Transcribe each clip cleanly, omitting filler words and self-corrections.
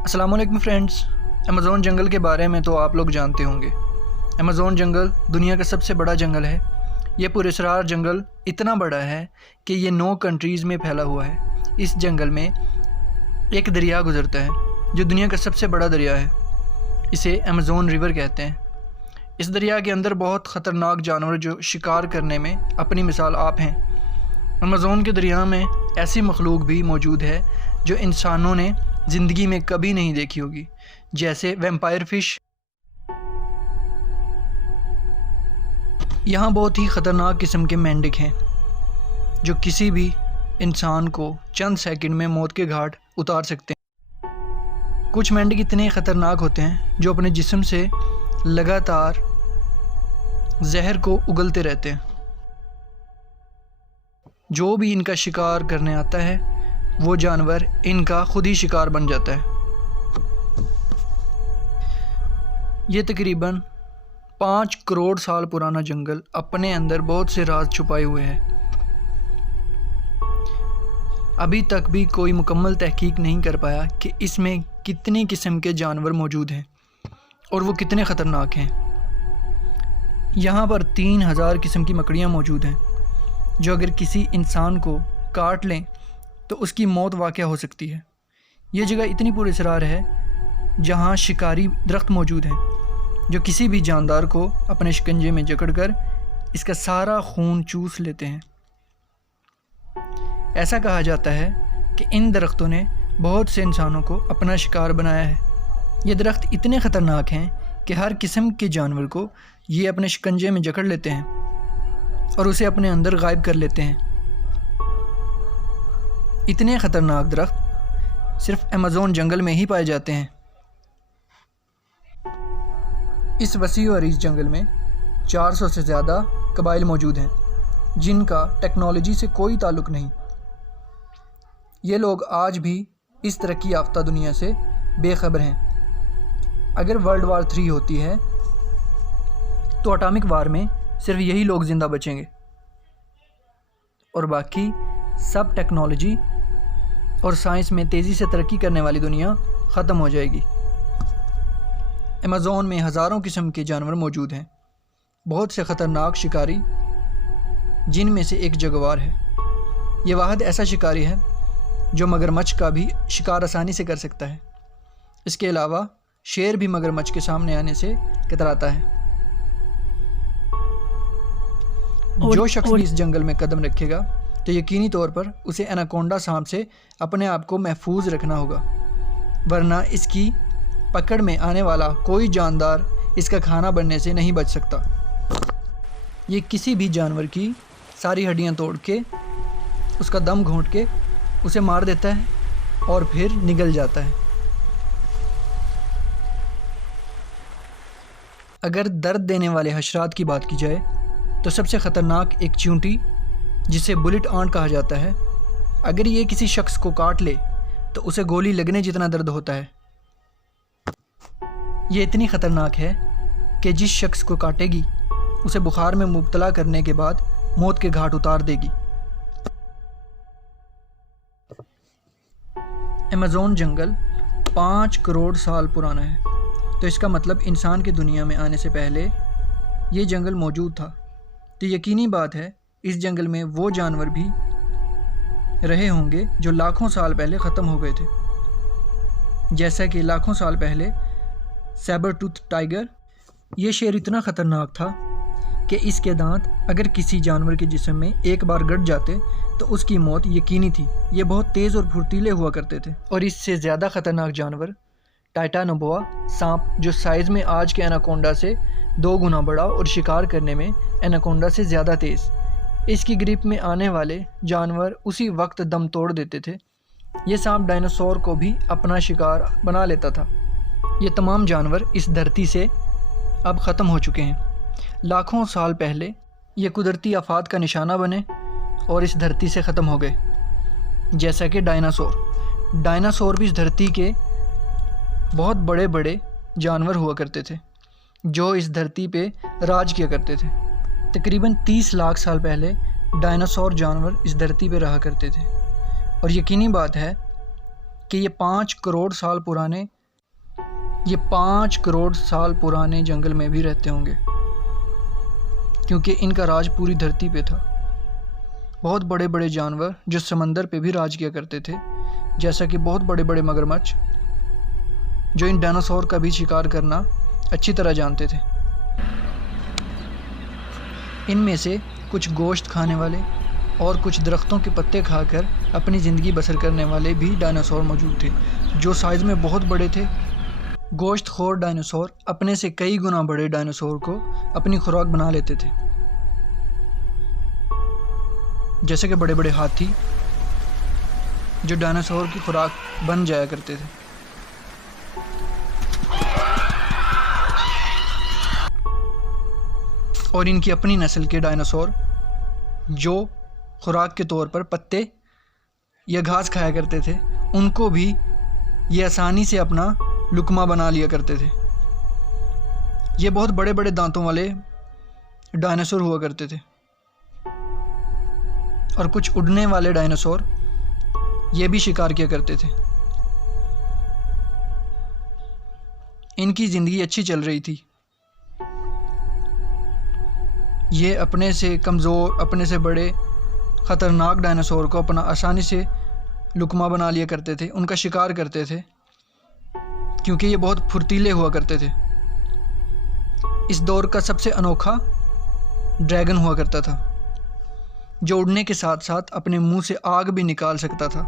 अस्सलाम वालेकुम friends. Amazon जंगल के बारे में तो आप लोग जानते होंगे। अमेज़ॉन जंगल दुनिया का सबसे बड़ा जंगल है। ये पुरस्रार जंगल इतना बड़ा है कि ये 9 कंट्रीज़ में फैला हुआ है। इस जंगल में एक दरिया गुज़रता है जो दुनिया का सबसे बड़ा दरिया है। इसे अमेज़ॉन रिवर कहते हैं। इस दरिया के अंदर बहुत ख़तरनाक जानवर जो शिकार करने में अपनी मिसाल आप हैं। अमेज़ॉन के दरिया में ऐसी मखलूक भी मौजूद है जो इंसानों ने ज़िंदगी में कभी नहीं देखी होगी, जैसे वैम्पायर फ़िश। यहाँ बहुत ही ख़तरनाक किस्म के मेंढक हैं जो किसी भी इंसान को चंद सेकंड में मौत के घाट उतार सकते हैं। कुछ मेंढक इतने ख़तरनाक होते हैं जो अपने जिस्म से लगातार जहर को उगलते रहते हैं। जो भी इनका शिकार करने आता है वो जानवर इनका खुद ही शिकार बन जाता है। ये तकरीबन 5 करोड़ साल पुराना जंगल अपने अंदर बहुत से राज छुपाए हुए है। अभी तक भी कोई मुकम्मल तहकीक नहीं कर पाया कि इसमें कितनी किस्म के जानवर मौजूद हैं और वो कितने ख़तरनाक हैं। यहाँ पर 3000 किस्म की मकड़ियाँ मौजूद हैं जो अगर किसी इंसान को काट लें तो उसकी मौत वाक़या हो सकती है। ये जगह इतनी पुरअसरार है जहाँ शिकारी दरख्त मौजूद हैं जो किसी भी जानदार को अपने शिकंजे में जकड़कर इसका सारा खून चूस लेते हैं। ऐसा कहा जाता है कि इन दरख्तों ने बहुत से इंसानों को अपना शिकार बनाया है। ये दरख्त इतने ख़तरनाक हैं कि हर किस्म के जानवर को ये अपने शिकंजे में जकड़ लेते हैं और उसे अपने अंदर गायब कर लेते हैं। इतने ख़तरनाक दरख्त सिर्फ अमेज़ॉन जंगल में ही पाए जाते हैं। इस वसी और इस जंगल में 400 से ज़्यादा कबाइल मौजूद हैं जिनका टेक्नोलॉजी से कोई ताल्लुक़ नहीं। ये लोग आज भी इस तरक्की याफ्ता दुनिया से बेखबर हैं। अगर वर्ल्ड वार 3 होती है तो एटॉमिक वार में सिर्फ यही लोग ज़िंदा बचेंगे और बाकी सब टेक्नोलॉजी और साइंस में तेज़ी से तरक्की करने वाली दुनिया ख़त्म हो जाएगी। अमेज़ॉन में हज़ारों किस्म के जानवर मौजूद हैं, बहुत से ख़तरनाक शिकारी, जिनमें से एक जगुआर है। ये वाहिद ऐसा शिकारी है जो मगरमच्छ का भी शिकार आसानी से कर सकता है। इसके अलावा शेर भी मगरमच्छ के सामने आने से कतराता है। जो शख्स भी इस जंगल में कदम रखेगा तो यकीनी तौर पर उसे एनाकोंडा सांप से अपने आप को महफूज रखना होगा, वरना इसकी पकड़ में आने वाला कोई जानदार इसका खाना बनने से नहीं बच सकता। ये किसी भी जानवर की सारी हड्डियां तोड़ के उसका दम घोंट के उसे मार देता है और फिर निगल जाता है। अगर दर्द देने वाले हशरात की बात की जाए तो सबसे ख़तरनाक एक चींटी, जिसे बुलेट आंट कहा जाता है, अगर ये किसी शख्स को काट ले तो उसे गोली लगने जितना दर्द होता है। ये इतनी ख़तरनाक है कि जिस शख्स को काटेगी उसे बुखार में मुब्तला करने के बाद मौत के घाट उतार देगी। अमेज़ॉन जंगल 5 करोड़ साल पुराना है, तो इसका मतलब इंसान की दुनिया में आने से पहले ये जंगल मौजूद था। तो यकीनी बात है इस जंगल में वो जानवर भी रहे होंगे जो लाखों साल पहले ख़त्म हो गए थे। जैसा कि लाखों साल पहले सैबर टूथ टाइगर, ये शेर इतना ख़तरनाक था कि इसके दांत अगर किसी जानवर के जिस्म में एक बार गड़ जाते तो उसकी मौत यकीनी थी। ये बहुत तेज़ और फुर्तीले हुआ करते थे। और इससे ज़्यादा ख़तरनाक जानवर टाइटानोबोआ सांप, जो साइज़ में आज के एनाकोंडा से 2 गुना बड़ा और शिकार करने में एनाकोंडा से ज़्यादा तेज़। इसकी ग्रिप में आने वाले जानवर उसी वक्त दम तोड़ देते थे। ये सांप डायनासोर को भी अपना शिकार बना लेता था। ये तमाम जानवर इस धरती से अब ख़त्म हो चुके हैं। लाखों साल पहले ये कुदरती आफात का निशाना बने और इस धरती से ख़त्म हो गए। जैसा कि डायनासोर भी इस धरती के बहुत बड़े बड़े जानवर हुआ करते थे जो इस धरती पे राज किया करते थे। तकरीबन 30 लाख साल पहले डायनासोर जानवर इस धरती पे रहा करते थे और यकीनी बात है کہ یہ 5 کروڑ سال پرانے جنگل میں بھی رہتے ہوں گے، کیونکہ ان کا راج پوری دھرتی پہ تھا۔ بہت بڑے بڑے جانور جو سمندر پہ بھی راج کیا کرتے تھے، جیسا کہ بہت بڑے بڑے مگرمچھ جو ان ڈائناسور کا بھی شکار کرنا اچھی طرح جانتے تھے۔ ان میں سے کچھ گوشت کھانے والے اور کچھ درختوں کے پتے کھا کر اپنی زندگی بسر کرنے والے بھی ڈائناسور موجود تھے، جو سائز میں بہت بڑے تھے۔ گوشت خور ڈائناسور اپنے سے کئی گنا بڑے ڈائناسور کو اپنی خوراک بنا لیتے تھے، جیسے کہ بڑے بڑے ہاتھی جو ڈائناسور کی خوراک بن جایا کرتے تھے۔ اور ان کی اپنی نسل کے ڈائناسور جو خوراک کے طور پر پتے یا گھاس کھایا کرتے تھے، ان کو بھی یہ آسانی سے اپنا لقمہ بنا لیا کرتے تھے۔ یہ بہت بڑے بڑے دانتوں والے ڈائناسور ہوا کرتے تھے، اور کچھ اڑنے والے ڈائناسور یہ بھی شکار کیا کرتے تھے۔ ان کی زندگی اچھی چل رہی تھی۔ یہ اپنے سے کمزور، اپنے سے بڑے خطرناک ڈائناسور کو اپنا آسانی سے لقمہ بنا لیا کرتے تھے، ان کا شکار کرتے تھے، کیونکہ یہ بہت پھرتیلے ہوا کرتے تھے۔ اس دور کا سب سے انوکھا ڈریگن ہوا کرتا تھا، جو اڑنے کے ساتھ ساتھ اپنے منہ سے آگ بھی نکال سکتا تھا،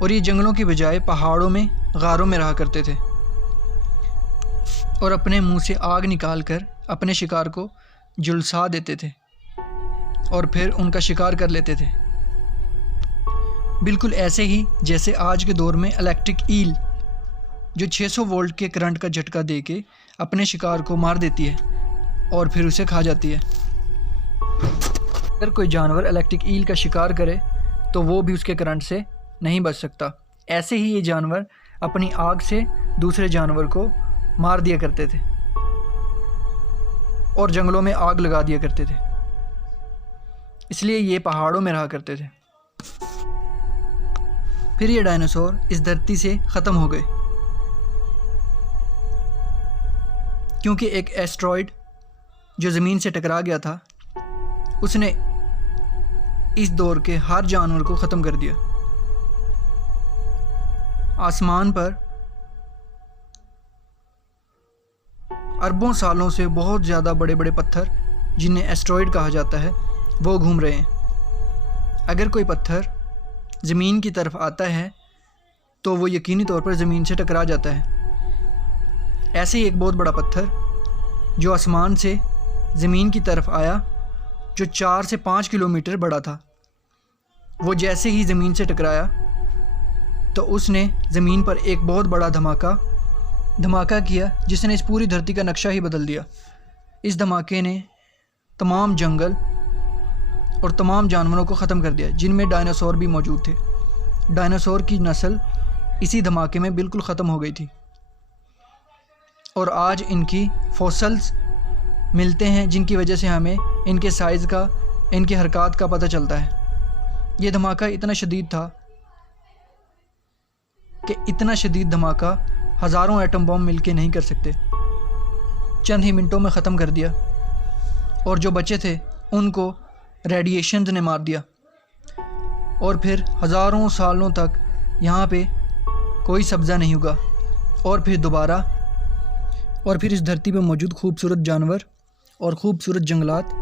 اور یہ جنگلوں کی بجائے پہاڑوں میں، غاروں میں رہا کرتے تھے، اور اپنے منہ سے آگ نکال کر اپنے شکار کو جھلسا دیتے تھے اور پھر ان کا شکار کر لیتے تھے۔ بالکل ایسے ہی جیسے آج کے دور میں الیکٹرک ایل جو 600 وولٹ کے کرنٹ کا جھٹکا دے کے اپنے شکار کو مار دیتی ہے اور پھر اسے کھا جاتی ہے۔ اگر کوئی جانور الیکٹرک ایل کا شکار کرے تو وہ بھی اس کے کرنٹ سے نہیں بچ سکتا۔ ایسے ہی یہ جانور اپنی آگ سے دوسرے جانور کو مار دیا کرتے تھے اور جنگلوں میں آگ لگا دیا کرتے تھے، اس لیے یہ پہاڑوں میں رہا کرتے تھے۔ پھر یہ ڈائناسور اس دھرتی سے ختم ہو گئے، کیونکہ ایک ایسٹرائڈ جو زمین سے ٹکرا گیا تھا، اس نے اس دور کے ہر جانور کو ختم کر دیا۔ آسمان پر اربوں سالوں سے بہت زیادہ بڑے بڑے پتھر، جنہیں ایسٹرائڈ کہا جاتا ہے، وہ گھوم رہے ہیں۔ اگر کوئی پتھر زمین کی طرف آتا ہے تو وہ یقینی طور پر زمین سے ٹکرا جاتا ہے۔ ایسے ہی ایک بہت بڑا پتھر جو آسمان سے زمین کی طرف آیا، جو 4 سے 5 کلومیٹر بڑا تھا، وہ جیسے ہی زمین سے ٹکرایا تو اس نے زمین پر ایک بہت بڑا دھماکہ کیا، جس نے اس پوری دھرتی کا نقشہ ہی بدل دیا۔ اس دھماکے نے تمام جنگل اور تمام جانوروں کو ختم کر دیا، جن میں ڈائناسور بھی موجود تھے۔ ڈائناسور کی نسل اسی دھماکے میں بالکل ختم ہو گئی تھی، اور آج ان کی فوسلز ملتے ہیں، جن کی وجہ سے ہمیں ان کے سائز کا، ان کے حرکات کا پتہ چلتا ہے۔ یہ دھماکہ اتنا شدید تھا کہ اتنا شدید دھماکہ ہزاروں ایٹم بم مل کے نہیں کر سکتے، چند ہی منٹوں میں ختم کر دیا، اور جو بچے تھے ان کو ریڈیشنز نے مار دیا، اور پھر ہزاروں سالوں تک یہاں پہ کوئی سبزہ نہیں ہوگا، اور پھر اس دھرتی پہ موجود خوبصورت جانور اور خوبصورت جنگلات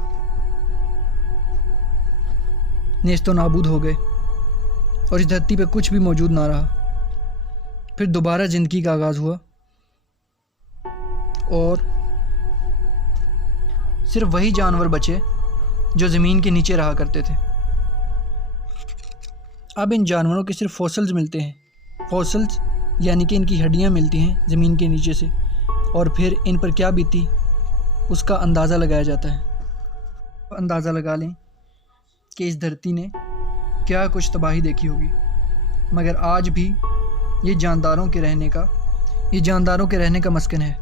نیست و نابود ہو گئے، اور اس دھرتی پہ کچھ بھی موجود نہ رہا۔ پھر دوبارہ زندگی کا آغاز ہوا، اور صرف وہی جانور بچے جو زمین کے نیچے رہا کرتے تھے۔ اب ان جانوروں کے صرف فوسلز ملتے ہیں، فوسلز یعنی کہ ان کی ہڈیاں ملتی ہیں زمین کے نیچے سے، اور پھر ان پر کیا بیتی اس کا اندازہ لگایا جاتا ہے۔ اندازہ لگا لیں کہ اس دھرتی نے کیا کچھ تباہی دیکھی ہوگی، مگر آج بھی یہ جانداروں کے رہنے کا مسکن ہے،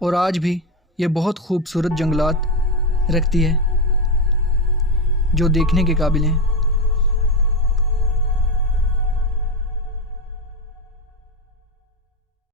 اور آج بھی یہ بہت خوبصورت جنگلات رکھتی ہے جو دیکھنے کے قابل ہیں۔